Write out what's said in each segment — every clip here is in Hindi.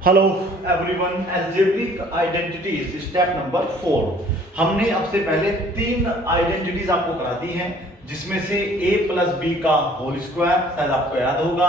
Hello everyone, algebraic identities step number 4। हमने अब से पहले तीन आइडेंटिटीज आपको करा दी हैं, जिसमें से a प्लस बी का होल स्क्वायर शायद आपको याद होगा,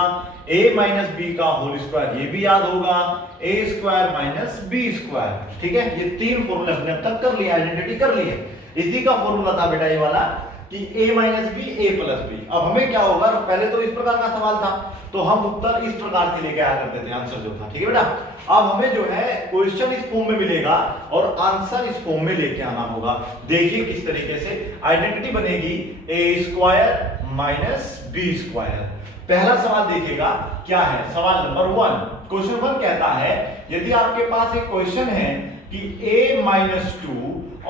a माइनस बी का होल स्क्वायर ये भी याद होगा, a square minus b square. ठीक है, ये तीन फॉर्मूले हमने अब तक कर लिए, आइडेंटिटी कर ली है। इसी का फॉर्मूला था बेटा ये वाला कि a minus b a plus b. अब हमें क्या होगा, पहले तो इस प्रकार का सवाल था तो हम उत्तर इस प्रकार से लेके आया करते थे, आंसर जो था। ठीक है बेटा, अब हमें जो है क्वेश्चन इस फॉर्म में मिलेगा और आंसर इस फॉर्म में लेके आना होगा। देखिए किस तरीके से आइडेंटिटी बनेगी, a square minus b square. पहला सवाल देखिएगा क्या है, सवाल नंबर 1। क्वेश्चन 1 कहता है यदि आपके पास एक क्वेश्चन है कि a माइनस 2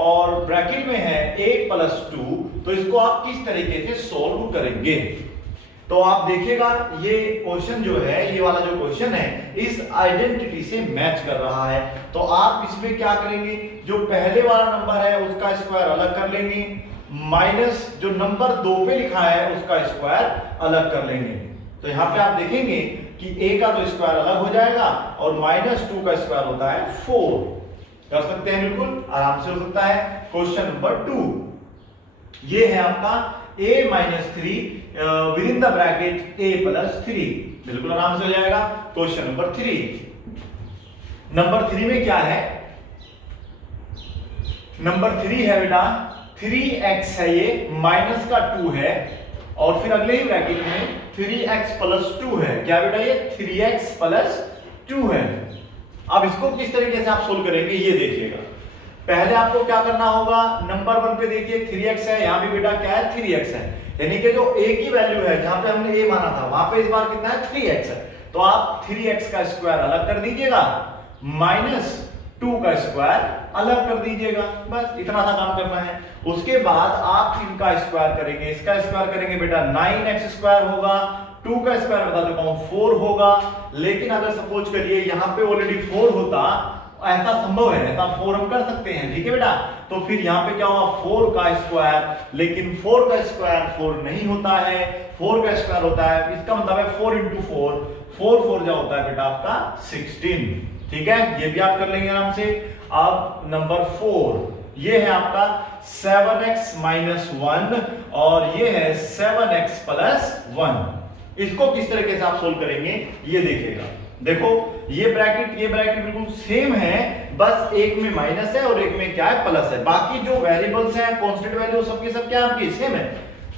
और ब्रैकेट में है a प्लस 2, तो इसको आप किस तरीके से सॉल्व करेंगे। तो आप देखिएगा ये क्वेश्चन जो है, ये वाला जो क्वेश्चन है इस आइडेंटिटी से मैच कर रहा है। तो आप इसमें क्या करेंगे, जो पहले वाला नंबर है उसका स्क्वायर अलग कर लेंगे, माइनस जो नंबर 2 पे लिखा है उसका स्क्वायर अलग कर लेंगे। तो यहां पे आप देखेंगे कि a का तो स्क्वायर अलग हो जाएगा और माइनस 2 का स्क्वायर होता है 4। कर सकते हैं, बिल्कुल आराम से हो सकता है। क्वेश्चन नंबर 2 ये है आपका a minus 3 with in the bracket a plus 3, बिल्कुल आराम से हो जाएगा। क्वेश्चन नंबर 3, नंबर 3 में क्या है, नंबर 3 है बेटा 3x है, ये माइनस का 2 है और फिर अगले ही ब्रैकेट में 3x प्लस 2 है। क्या बेटा, ये 3x प्लस 2 है। अब इसको किस तरीके से आप सोल्व करेंगे ये देखिएगा। पहले आपको क्या करना होगा, नंबर 1 पे देखिए 3x है, यहां भी बेटा क्या है 3x है, यानी कि जो a की वैल्यू है जहां पे हमने a माना था वहां पे इस बार कितना है 3x है। तो आप 3x का स्क्वायर अलग कर दीजिएगा, माइनस 2 का स्क्वायर अलग कर दीजिएगा, बस इतना सा काम करना है। उसके बाद आप इनका स्क्वायर करेंगे, इसका स्क्वायर करेंगे बेटा 9x स्क्वायर होगा, 2 का स्क्वायर बता चुका हूं 4 होगा। लेकिन अगर सपोज करिए यहां पे ऑलरेडी 4 होता, ऐसा संभव है, ऐसा 4 हम कर सकते हैं। ठीक है बेटा, तो फिर यहां पे क्या होगा 4 का स्क्वायर, लेकिन 4 का स्क्वायर 4 नहीं होता है, 4 का स्क्वायर होता है, इसका मतलब है 4 इंटू 4, 4 4 जो होता है बेटा आपका 16। ठीक है, ये भी आप कर लेंगे आराम से। अब नंबर 4 ये है आपका 7x माइनस 1 और ये है 7x प्लस 1। इसको किस तरीके से आप सोल्व करेंगे ये देखिएगा। देखो ये ब्रैकेट बिल्कुल सेम है, बस एक में माइनस है और एक में क्या है प्लस है। बाकी जो वेरिएबल्स हैं कांस्टेंट वैल्यू सबके सब क्या आपके सेम है।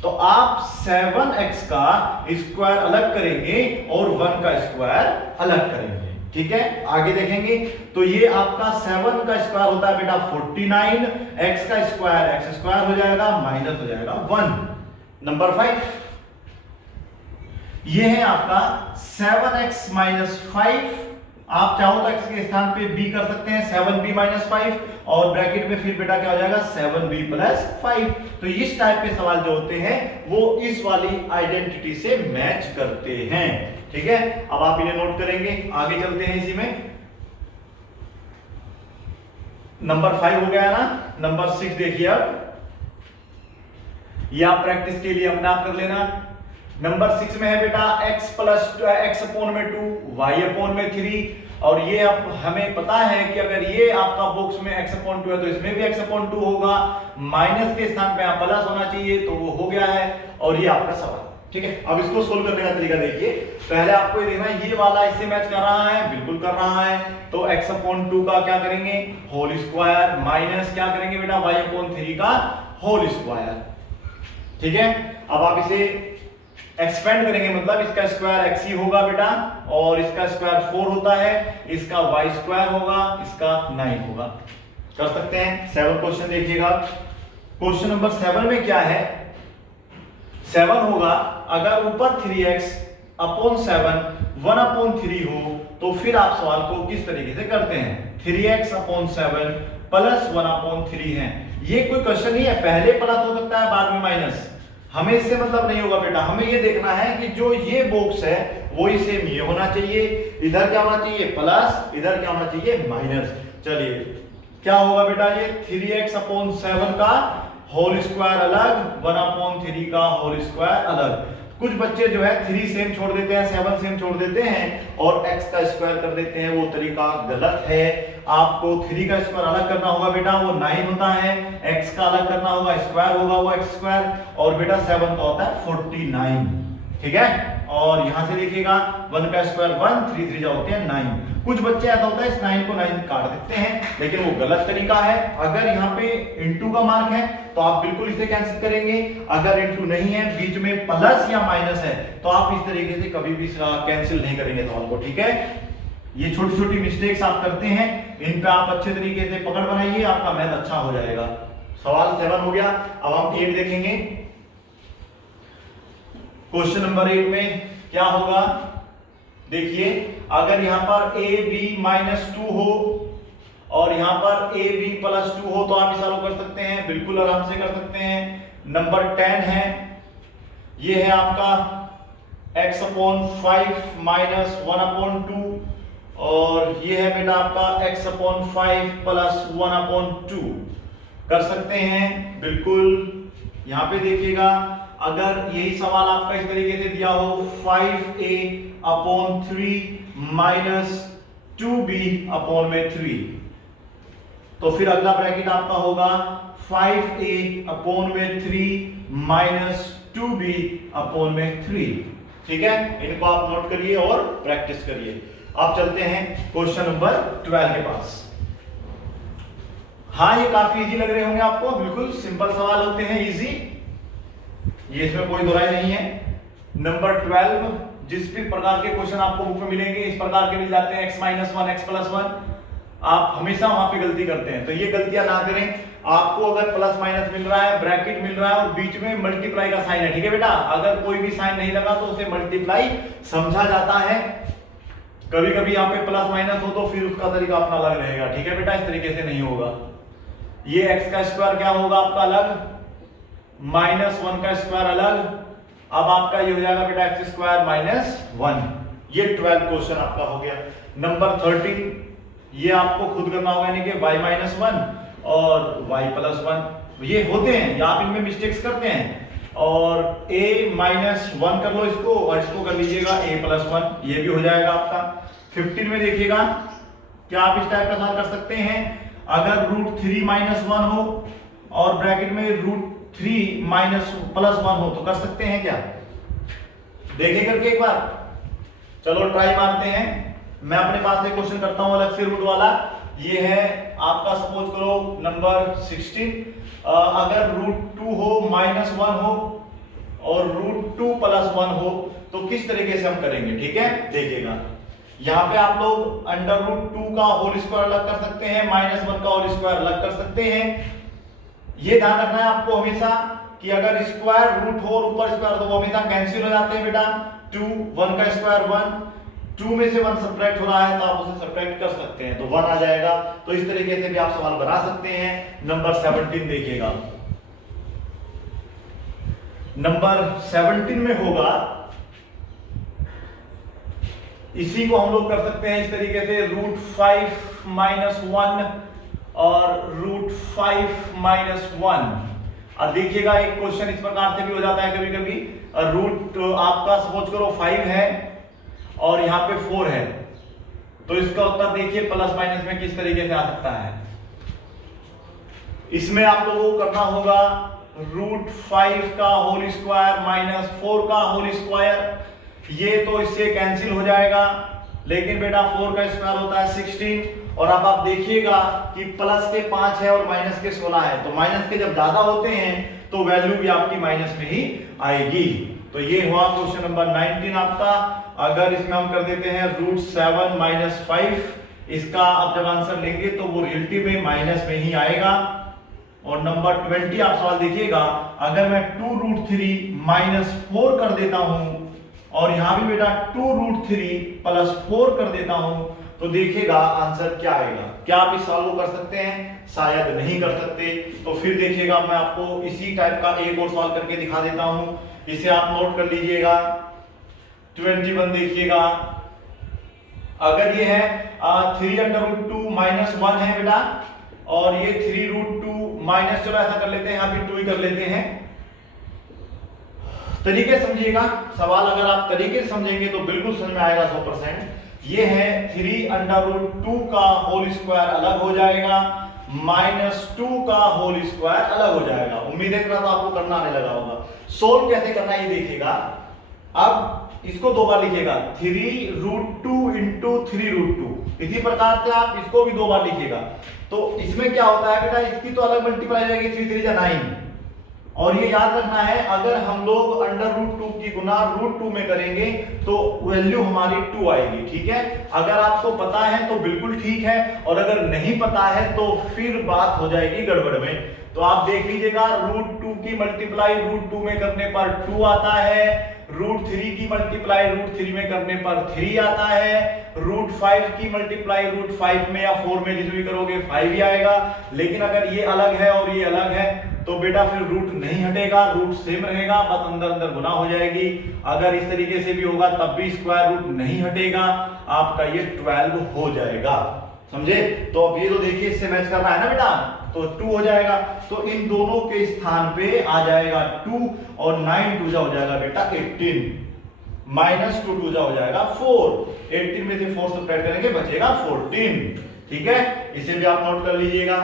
तो आप 7x का स्क्वायर अलग करेंगे और 1 का स्क्वायर अलग करेंगे। ठीक है, आगे देखेंगे तो ये आपका 7 का स्क्वायर होता है बेटा 49, x का स्क्वायर x स्क्वायर हो जाएगा, माइनस हो जाएगा 1। नंबर 5 ये है आपका 7x माइनस 5, आप चाहो तो x के स्थान पे b कर सकते हैं 7b माइनस 5 और ब्रैकेट में फिर बेटा क्या हो जाएगा 7b प्लस 5। तो इस टाइप के सवाल जो होते हैं वो इस वाली आइडेंटिटी से मैच करते हैं। ठीक है, अब आप इन्हें नोट करेंगे, आगे चलते हैं इसी में। नंबर 5 हो गया ना। नंबर 6 देखिए, अब ये आप प्रैक्टिस के लिए अपने आप कर लेना। नंबर 6 में है बेटा x प्लस x अपॉन में 2, y अपॉन में 3 और ये अब हमें पता है कि अगर ये आपका बॉक्स में x अपॉन 2 है तो इसमें भी x अपॉन 2 होगा, माइनस के स्थान पे यहाँ प्लस होना चाहिए तो वो हो गया है और ये आपका सवाल। ठीक है, अब इसको सोल्व करने का तरीका देखिए। पहले आपको ये देखना है ये वाला इससे मैच कर रहा है, बिल्कुल कर रहा है, तो x अपॉन 2 का क्या करेंगे होल स्क्वायर, माइनस क्या करेंगे बेटा y अपॉन 3 का होल स्क्वायर। ठीक है, अब आप इसे एक्सपेंड करेंगे, मतलब इसका स्क्वायर x ही होगा बेटा और इसका स्क्वायर 4 होता है, इसका y स्क्वायर होगा, इसका 9 होगा। कर सकते हैं। 7 क्वेश्चन देखिएगा। क्वेश्चन नंबर 7 में क्या है, 7 होगा अगर ऊपर 3x अपॉन 7 1 अपॉन 3 हो तो फिर आप सवाल को किस तरीके से करते हैं। 3x अपॉन 7 प्लस 1 अपॉन 3 है, ये कोई क्वेश्चन नहीं है, पहले प्लस हो सकता है बाद में माइनस, हमें इससे मतलब नहीं होगा बेटा। हमें ये देखना है कि जो ये बॉक्स है वो ही सेम ये होना चाहिए, इधर क्या होना चाहिए प्लस, इधर क्या होना चाहिए माइनस। चलिए क्या होगा बेटा, ये 3x अपॉन 7 का होल स्क्वायर अलग, 1 अपॉन 3 का होल स्क्वायर अलग। कुछ बच्चे जो है 3 सेम छोड़ देते हैं, 7 सेम छोड़ देते हैं और x का स्क्वायर कर देते हैं, वो तरीका गलत है। आपको 3 का स्क्वायर अलग करना होगा बेटा, वो 9 होता है, x का अलग करना होगा, स्क्वायर होगा वो x स्क्वायर, और बेटा 7 का होता है 49, ठीक है। और यहां से देखिएगा 1 का स्क्वायर 1, 3 3 जा होते हैं 9। कुछ बच्चे ऐसा होता है इस 9 को 9 काट देते हैं, लेकिन वो गलत तरीका है। अगर यहाँ पे इनटू का मार्क है तो आप बिल्कुल इसे कैंसिल करेंगे, अगर इनटू नहीं है, बीच में प्लस या माइनस है, तो आप इस तरीके से कभी भी कैंसिल नहीं करेंगे सवाल को, ठीक है। ये छोटी छोटी मिस्टेक्स आप करते हैं, इन पे आप अच्छे तरीके से पकड़ बनाइए, आपका मैथ अच्छा हो जाएगा। सवाल 7 हो गया। अब हम 8 देखेंगे। क्वेश्चन नंबर 8 में क्या होगा, देखिए अगर यहां पर a b -2 हो और यहां पर a b +2 हो तो आप इसे सॉल्व कर सकते हैं, बिल्कुल आराम से कर सकते हैं। नंबर 10 है, ये है आपका x/5 - 1/2 और ये है बेटा आपका x/5 + 1/2 कर सकते हैं बिल्कुल। यहां पे देखिएगा अगर यही सवाल आपका इस तरीके से दिया हो 5a/3 - 2b/3, तो फिर अगला ब्रैकेट आपका होगा 5a/3 - 2b/3, ठीक है। इनको आप नोट करिए और प्रैक्टिस करिए। अब चलते हैं क्वेश्चन नंबर 12 के पास। हाँ, ये काफी इजी लग रहे होंगे आपको, बिल्कुल सिंपल सवाल होते हैं, इजी, ये इसमें कोई दोहराई नहीं है। नंबर 12, जिस भी प्रकार के क्वेश्चन आपको बुक में मिलेंगे इस प्रकार के मिल जाते हैं, x - 1 x +1, आप हमेशा वहां पे गलती करते हैं, तो ये गलतियां ना करें। आपको अगर प्लस माइनस मिल रहा है, ब्रैकेट मिल रहा है और बीच में मल्टीप्लाई का साइन है, ठीक है बेटा, अगर कोई भी साइन नहीं लगा तो उसे मल्टीप्लाई समझा जाता है। कभी कभी यहाँ पे प्लस माइनस हो तो फिर उसका तरीका अपना अलग रहेगा, ठीक है बेटा, इस तरीके से नहीं होगा। ये x का स्क्वायर क्या होगा आपका अलग, -1 का स्क्वायर अलग, अब आपका ये हो जाएगा बेटा x² - 1। ये 12 क्वेश्चन आपका हो गया। नंबर 13, ये आपको खुद करना होगा, यानी कि y - 1 और y +1, ये होते हैं, आप इनमें मिस्टेक्स करते हैं। और a - 1 कर लो इसको और इसको कर लीजिएगा a +1, ये भी हो जाएगा आपका। 15 में देखिएगा क्या आप इस टाइप का सवाल कर सकते हैं, अगर √3 - 1 हो और ब्रैकेट में √3 +1 हो तो कर सकते हैं क्या, देखें करके एक बार, चलो ट्राई मारते हैं। मैं अपने पास से क्वेश्चन करता हूं अलग से रूट वाला। ये है आपका सपोज करो नंबर 16, अगर √2 हो -1 हो और √2 + 1 हो तो किस तरीके से हम करेंगे, ठीक है। देखिएगा यहाँ पे आप लोग √2 का होल स्क्वायर अलग कर सकते हैं, -1 का होल स्क्वायर अलग कर सकते हैं। ये ध्यान रखना है आपको हमेशा कि अगर स्क्वायर रूट हो और ऊपर स्क्वायर तो वो हमेशा कैंसिल हो जाते हैं बेटा। 2 1 का स्क्वायर 1, 2 में से 1 सब्ट्रैक्ट हो रहा है तो आप उसे सब्ट्रैक्ट कर सकते हैं तो 1 आ जाएगा। तो इस तरीके से भी आप सवाल बना सकते हैं। नंबर 17 देखिएगा, नंबर 17 में होगा, इसी को हम लोग कर सकते हैं इस तरीके से, √5 - 1 और √5 - 1। और देखिएगा एक क्वेश्चन इस प्रकार से भी हो जाता है कभी कभी, रूट आपका सपोज करो 5 है और यहाँ पे 4 है, तो इसका उत्तर देखिए प्लस माइनस में किस तरीके से आ सकता है। इसमें आप लोगों को करना होगा √5 का होल स्क्वायर - 4 का होल स्क्वायर, ये तो इससे कैंसिल हो जाएगा, लेकिन बेटा 4 का स्क्वायर होता है 16। और अब आप देखिएगा कि प्लस के 5 है और माइनस के 16 है, तो माइनस के जब ज्यादा होते हैं तो वैल्यू भी आपकी माइनस में ही आएगी। तो ये हुआ क्वेश्चन नंबर 19 आपका। अगर इसमें हम कर देते हैं √7 - 5, इसका अब जब आंसर लेंगे तो वो रिलेटिव में माइनस में ही आएगा। और नंबर 20 आप सवाल देखिएगा, अगर मैं 2√3 - 4 कर देता हूं और यहां भी बेटा 2√3 + 4 कर देता हूं तो देखिएगा आंसर क्या आएगा। क्या आप इस सवाल को कर सकते हैं, शायद नहीं कर सकते। तो फिर देखिएगा मैं आपको इसी टाइप का एक और सवाल करके दिखा देता हूं, इसे आप नोट कर लीजिएगा। 21 देखिएगा, अगर ये है 3√2 - 1 है बेटा और ये 3√2 माइनस, चलो ऐसा कर लेते हैं, यहाँ भी 2 ही कर लेते हैं। तरीके समझिएगा, सवाल अगर आप तरीके से समझेंगे तो बिल्कुल समझ में आएगा 100%। ये है 3√2 का होल स्क्वायर अलग हो जाएगा, -2 का होल स्क्वायर अलग हो जाएगा। उम्मीद है तो आपको करना आने लगा होगा। सोल्व कैसे करना है ये देखिएगा। अब इसको दो बार लिखिएगा, 3√2 इंटू 3√2। इसी प्रकार से आप इसको भी दो बार लिखिएगा। तो इसमें क्या होता है बेटा, इसकी तो अलग मल्टीप्लाई जाएगी, 3 3 जा 9। और ये याद रखना है, अगर हम लोग √2 की गुना √2 में करेंगे तो वैल्यू हमारी 2 आएगी। ठीक है, अगर आपको पता है तो बिल्कुल ठीक है, और अगर नहीं पता है तो फिर बात हो जाएगी गड़बड़ में। तो आप देख लीजिएगा, √2 की मल्टीप्लाई √2 में करने पर 2 आता है, √3 की मल्टीप्लाई √3 में करने पर 3 आता है, √5 की मल्टीप्लाई √5 में या 4 में जिसमें भी करोगे 5 ही आएगा। लेकिन अगर ये अलग है और ये अलग है तो बेटा फिर रूट नहीं हटेगा, रूट सेम रहेगा, बस अंदर अंदर गुना हो जाएगी। अगर इस तरीके से भी होगा तब भी स्क्वायर रूट नहीं हटेगा, आपका ये 12 हो जाएगा। समझे? तो अब ये तो देखिए इससे मैच करना है ना बेटा, तो 2 हो जाएगा। तो इन दोनों के स्थान पे आ जाएगा 2 और 9 2 हो जाएगा बेटा 18, -2 2 हो जाएगा 4। 18 में से 4 सब्ट्रैक्ट करेंगे बचेगा 14। ठीक है, इसे भी आप नोट कर लीजिएगा।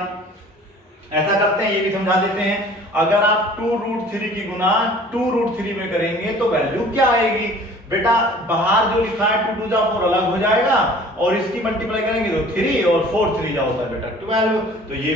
ऐसा करते हैं, ये भी समझा देते हैं। अगर आप 2√3 की गुना 2√3 में करेंगे तो वैल्यू क्या आएगी बेटा, बाहर जो लिखा है 2 2 जा 4 अलग हो जाएगा, और इसकी मल्टीप्लाई करेंगे तो 3 और 4 3 जा होता है बेटा 12। तो ये